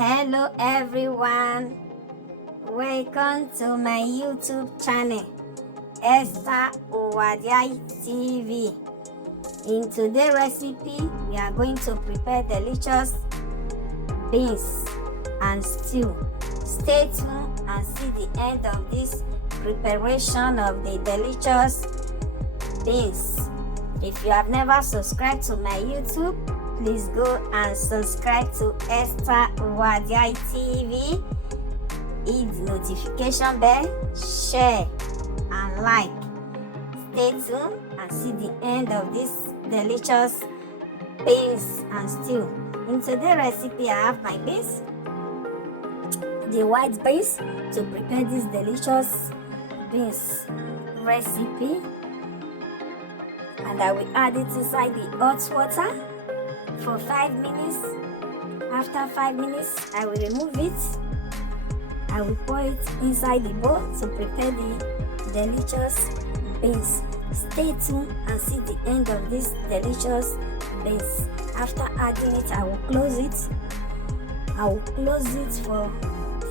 Hello everyone, welcome to my YouTube channel, Esther Owadiai TV. In today's recipe, we are going to prepare delicious beans and stew. Stay tuned and see the end of this preparation of the delicious beans. If you have never subscribed to my YouTube, please go and subscribe to Esther Owadiai TV. Hit the notification bell, share and like. Stay tuned and see the end of this delicious beans and stew. In today's recipe, I have my beans, the white beans, to prepare this delicious beans recipe, and I will add it inside the hot water for 5 minutes. After 5 minutes, I will remove it. I will pour it inside the bowl to prepare the delicious beans. Stay tuned and see the end of this delicious beans. After adding it, I will close it. I will close it for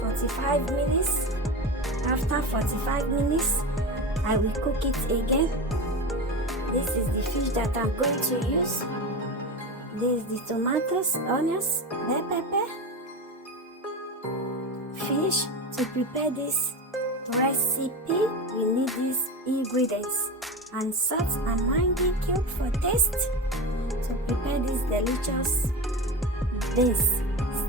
45 minutes. After 45 minutes, I will cook it again. This is the fish that I'm going to use. This is the tomatoes, onions, bell pepper, fish. To prepare this recipe, we need these ingredients, and salt and Maggi cube for taste to prepare this delicious beans.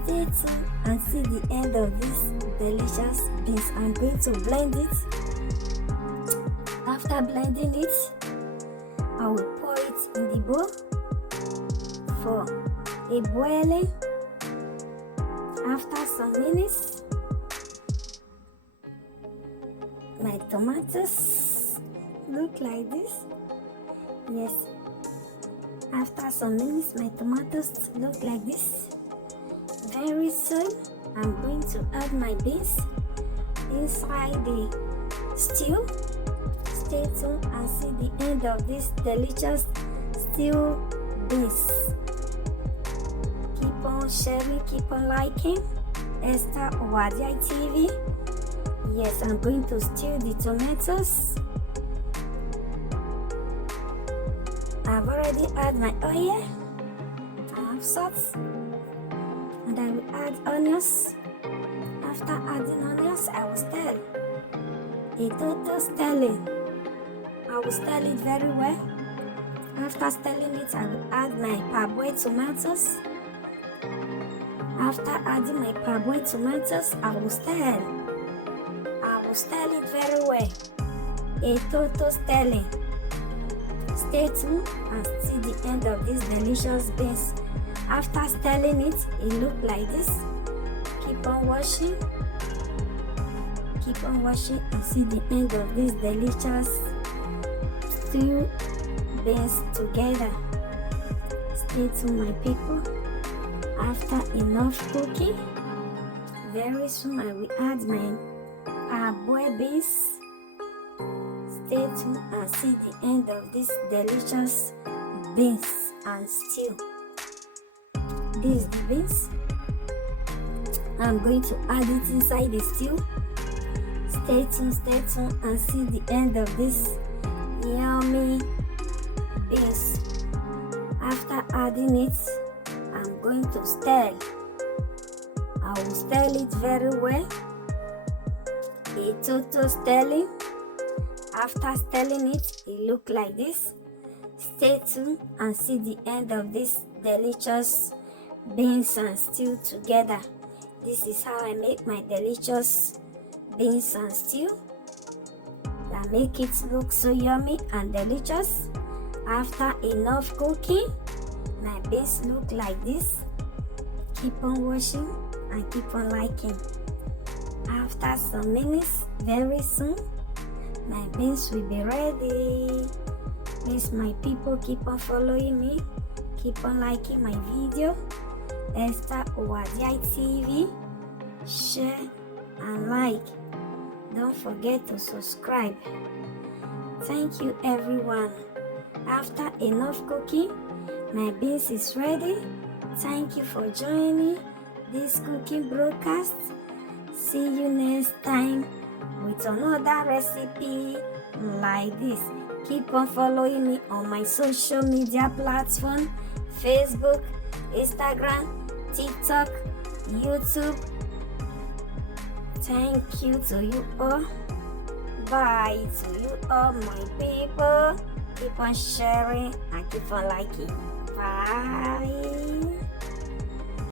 Stay tuned and see the end of this delicious beans. I'm going to blend it. After blending it, I will pour it in the bowl for a boiling. After some minutes, my tomatoes look like this. Yes, after some minutes, my tomatoes look like this. Very soon, I'm going to add my beans inside the stew. Stay tuned and see the end of this delicious stew beans. Keep on sharing, keep on liking. Esther Owadiai TV. Yes, I'm going to stew the tomatoes. I've already added my oil. I have salt. And I will add onions. After adding onions, I will stir. A total stirring. I will stir it very well. After stirring it, I will add my parboiled tomatoes. After adding my parboiled tomatoes, I will stir. I will stir it very well. A total stirring. Stay tuned and see the end of this delicious beans. After stirring it, it looks like this. Keep on washing. Keep on washing and see the end of this delicious stew beans together. Stay tuned, my people. After enough cooking, very soon I will add my parboiled beans. Stay tuned and see the end of this delicious beans and stew. This is the beans. I'm going to add it inside the stew. Stay tuned and see the end of this yummy beans. After adding it, I'm going to stir. I will stir it very well. A total stirring. After stirring it, it looks like this. Stay tuned and see the end of this delicious beans and stew together. This is how I make my delicious beans and stew. That make it look so yummy and delicious. After enough cooking, my beans look like this. Keep on washing and keep on liking. After some minutes, very soon, my beans will be ready. Please, my people, keep on following me. Keep on liking my video. Esther Owadiai TV. Share and like. Don't forget to subscribe. Thank you, everyone. After enough cooking, my beans is ready. Thank you for joining this cooking broadcast. See you next time with another recipe like this. Keep on following me on my social media platform: Facebook, Instagram, TikTok, YouTube. Thank you to you all. Bye to you all, my people. Keep on sharing and keep on liking. Bye.